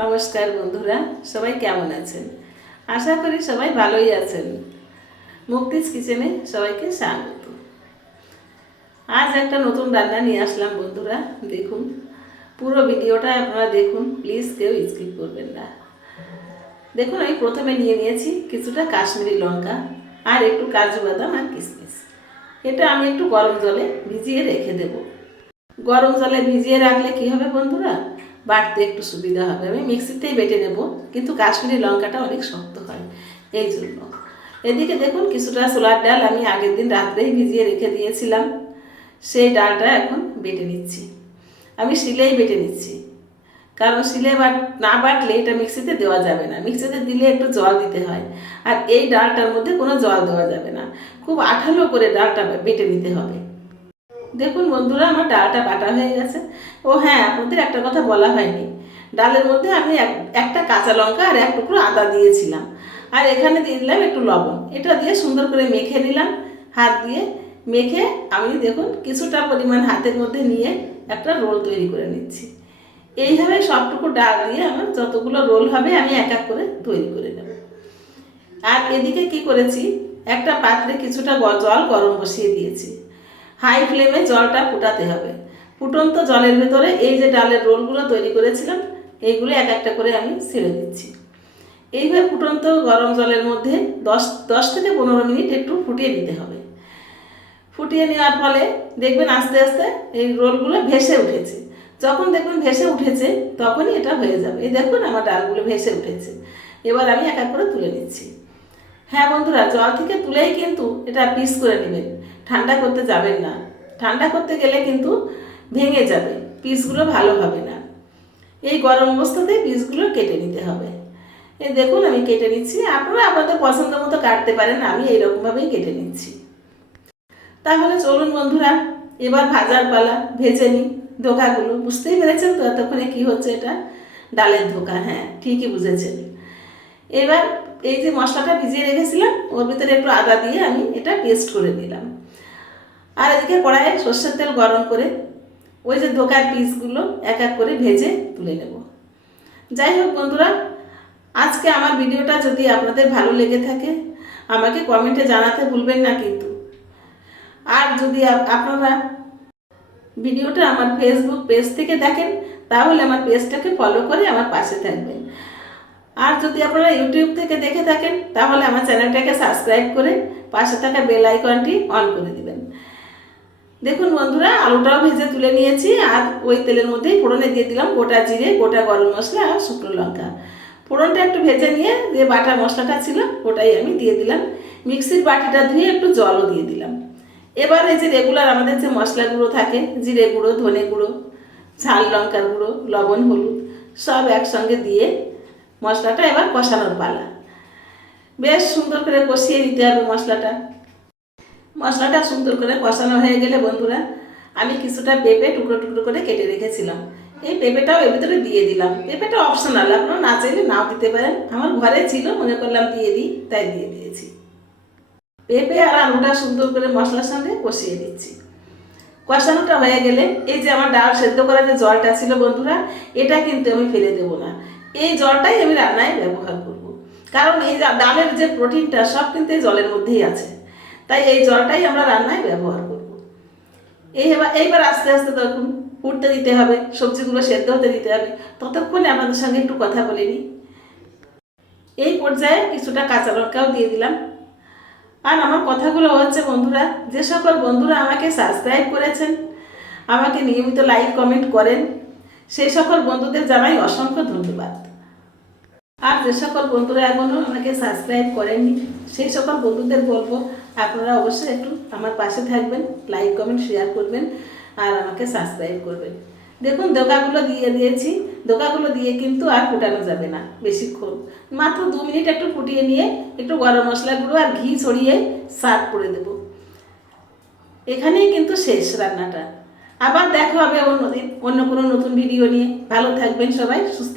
নমস্কার বন্ধুরা, সবাই কেমন আছেন? আশা করি সবাই ভালোই আছেন। মুক্তিজ কিচেনে সবাইকে স্বাগত। আজ একটা নতুন রান্না নিয়ে আসলাম বন্ধুরা। দেখুন, পুরো ভিডিওটা আপনারা দেখুন, প্লিজ কেউ স্কিপ করবেন না। দেখুন, আমি প্রথমে নিয়েছি কিছুটা কাশ্মীরি লঙ্কা আর একটু কাজু বাদাম আর কিশমিশ। এটা আমি একটু গরম জলে ভিজিয়ে রেখে দেব। গরম জলে ভিজিয়ে রাখলে কি হবে বন্ধুরা, বাটতে একটু সুবিধা হবে। আমি মিক্সিতেই বেটে নেব, কিন্তু কাশ্মীরি লঙ্কাটা অনেক শক্ত হয়, এই জন্য। এদিকে দেখুন, কিছুটা ছোলার ডাল আমি আগের দিন রাত্রেই ভিজিয়ে রেখে দিয়েছিলাম। সেই ডালটা এখন বেটে নিচ্ছি। আমি শিলেই বেটে নিচ্ছি, কারণ শিলে না বাটলে এটা মিক্সিতে দেওয়া যাবে না। মিক্সিতে দিলে একটু জল দিতে হয়, আর এই ডালটার মধ্যে কোনো জল দেওয়া যাবে না। খুব আঠালো করে ডালটা বেটে নিতে হবে। দেখুন বন্ধুরা, আমার ডালটা বাটা হয়ে গেছে। ও হ্যাঁ, আপনাদের একটা কথা বলা হয়নি, ডালের মধ্যে আমি একটা কাঁচা লঙ্কা আর এক টুকরো আদা দিয়েছিলাম, আর এখানে দিয়ে দিলাম একটু লবণ। এটা দিয়ে সুন্দর করে মেখে নিলাম। হাত দিয়ে মেখে আমি দেখুন কিছুটা পরিমাণ হাতের মধ্যে নিয়ে একটা রোল তৈরি করে নিচ্ছি। এইভাবে সবটুকু ডাল দিয়ে আমার যতগুলো রোল হবে আমি এক এক করে তৈরি করে নেব। আর এদিকে কি করেছি, একটা পাত্রে কিছুটা জল গরম বসিয়ে দিয়েছি। হাই ফ্লেমে জলটা ফুটাতে হবে। ফুটন্ত জলের ভেতরে এই যে ডালের রোলগুলো তৈরি করেছিলাম, এইগুলো এক একটা করে আমি ছেড়ে দিচ্ছি। এইভাবে ফুটন্ত গরম জলের মধ্যে 10 থেকে 15 মিনিট একটু ফুটিয়ে নিতে হবে। ফুটিয়ে নেওয়ার ফলে দেখবেন আস্তে আস্তে এই রোলগুলো ভেসে উঠেছে। যখন দেখবেন ভেসে উঠেছে, তখনই এটা হয়ে যাবে। এই দেখুন, আমার ডালগুলো ভেসে উঠেছে। এবার আমি এক এক করে তুলে নিচ্ছি। হ্যাঁ বন্ধুরা, জল থেকে তুলেই কিন্তু এটা পিস করে নেবেন, ঠান্ডা করতে যাবেন না। ঠান্ডা করতে গেলে কিন্তু ভেঙে যাবে, পিসগুলো ভালো হবে না। এই গরম অবস্থাতেই পিসগুলো কেটে নিতে হবে। এই দেখুন, আমি কেটে নিচ্ছি। আপনারা আপনাদের পছন্দ মতো কাটতে পারেন, আমি এইরকমভাবেই কেটে নিচ্ছি। তাহলে চলুন বন্ধুরা, এবার ভাজার পালা। ভেজে নিই ধোকাগুলো। বুঝতেই পেরেছেন তো এতক্ষণে কী হচ্ছে? এটা ডালের ধোকা। হ্যাঁ, ঠিকই বুঝেছেন। এবার এই যে মশলাটা ভিজিয়ে রেখেছিলাম, ওর ভিতরে একটু আদা দিয়ে আমি এটা পেস্ট করে দিলাম। আর এদিকে কড়াইয়ে সর্ষের তেল গরম করে ওই যে ধোকার পিসগুলো এক এক করে ভেজে তুলে নেব। যাই হোক বন্ধুরা, আজকে আমার ভিডিওটা যদি আপনাদের ভালো লেগে থাকে, আমাকে কমেন্টে জানাতে ভুলবেন না কিন্তু। আর যদি আপনারা ভিডিওটা আমার ফেসবুক পেজ থেকে দেখেন, তাহলে আমার পেজটাকে ফলো করে আমার পাশে থাকবেন। আর যদি আপনারা ইউটিউব থেকে দেখে থাকেন, তাহলে আমার চ্যানেলটাকে সাবস্ক্রাইব করে পাশে থাকা বেল আইকনটি অন করে দিবেন। দেখুন বন্ধুরা, আলুটাও ভেজে তুলে নিয়েছি, আর ওই তেলের মধ্যেই ফোড়নে দিয়ে দিলাম গোটা জিরে, গোটা গরম মশলা আর শুকনো লঙ্কা। ফোড়নটা একটু ভেজে নিয়ে যে বাটা মশলাটা ছিল ওটাই আমি দিয়ে দিলাম। মিক্সির বাটিটা ধুয়ে একটু জলও দিয়ে দিলাম। এবার এই যে রেগুলার আমাদের যে মশলাগুলো থাকে, জিরে গুঁড়ো, ধনে গুঁড়ো, ঝাল লঙ্কার গুঁড়ো, লবণ, হলুদ, সব একসঙ্গে দিয়ে মশলাটা এবার কষানোর পালা। বেশ সুন্দর করে কষিয়ে নিতে হবে মশলাটা। মশলাটা সুন্দর করে কষানো হয়ে গেলে বন্ধুরা, আমি কিছুটা পেঁপে টুকরো টুকরো করে কেটে রেখেছিলাম, এই পেঁপেটাও এর ভিতরে দিয়ে দিলাম। পেঁপেটা অপশনাল, আপনারা না চাইলে নাও দিতে পারেন। আমার ঘরে ছিল, মনে করলাম দিয়ে দিই, তাই দিয়ে দিয়েছি। পেঁপে আর আলুটা সুন্দর করে মশলার সঙ্গে কষিয়ে দিচ্ছি। কষানোটা হয়ে গেলে এই যে আমার ডাল সেদ্ধ করা যে জলটা ছিল বন্ধুরা, এটা কিন্তু আমি ফেলে দেবো না। এই জলটাই আমি রান্নায় ব্যবহার করব, কারণ এই ডালের যে প্রোটিনটা সব কিন্তু এই জলের মধ্যেই আছে। তাই এই জলটাই আমরা রান্নায় ব্যবহার করব। এইবার আস্তে আস্তে দেখুন ফুটতে দিতে হবে, সবজিগুলো সেদ্ধ হতে দিতে হবে। ততক্ষণে আপনাদের সঙ্গে একটু কথা বলে নিই। এই পর্যায়ে কিছুটা কাঁচা লঙ্কাও দিয়ে দিলাম। আর আমার কথাগুলো হচ্ছে বন্ধুরা, যে সকল বন্ধুরা আমাকে সাবস্ক্রাইব করেছেন, আমাকে নিয়মিত লাইক কমেন্ট করেন, সেই সকল বন্ধুদের জানাই অসংখ্য ধন্যবাদ। আর যে সকল বন্ধুরা এখনও আমাকে সাবস্ক্রাইব করেননি, সেই সকল বন্ধুদের বলবো আপনারা অবশ্যই একটু আমার পাশে থাকবেন, লাইক কমেন্ট শেয়ার করবেন, আর আমাকে সাবস্ক্রাইব করবেন। দেখুন ধোকাগুলো দিয়ে দিয়েছি। ধোকাগুলো দিয়ে কিন্তু আর ফুটানো যাবে না বেশিক্ষণ, মাত্র 2 মিনিট একটু ফুটিয়ে নিয়ে একটু গরম মশলা গুঁড়ো আর ঘি ছড়িয়ে সার্ভ করে দেব। এখানেই কিন্তু শেষ রান্নাটা। আবার দেখা হবে অন্যদিন অন্য কোনো নতুন ভিডিও নিয়ে। ভালো থাকবেন সবাই, সুস্থ।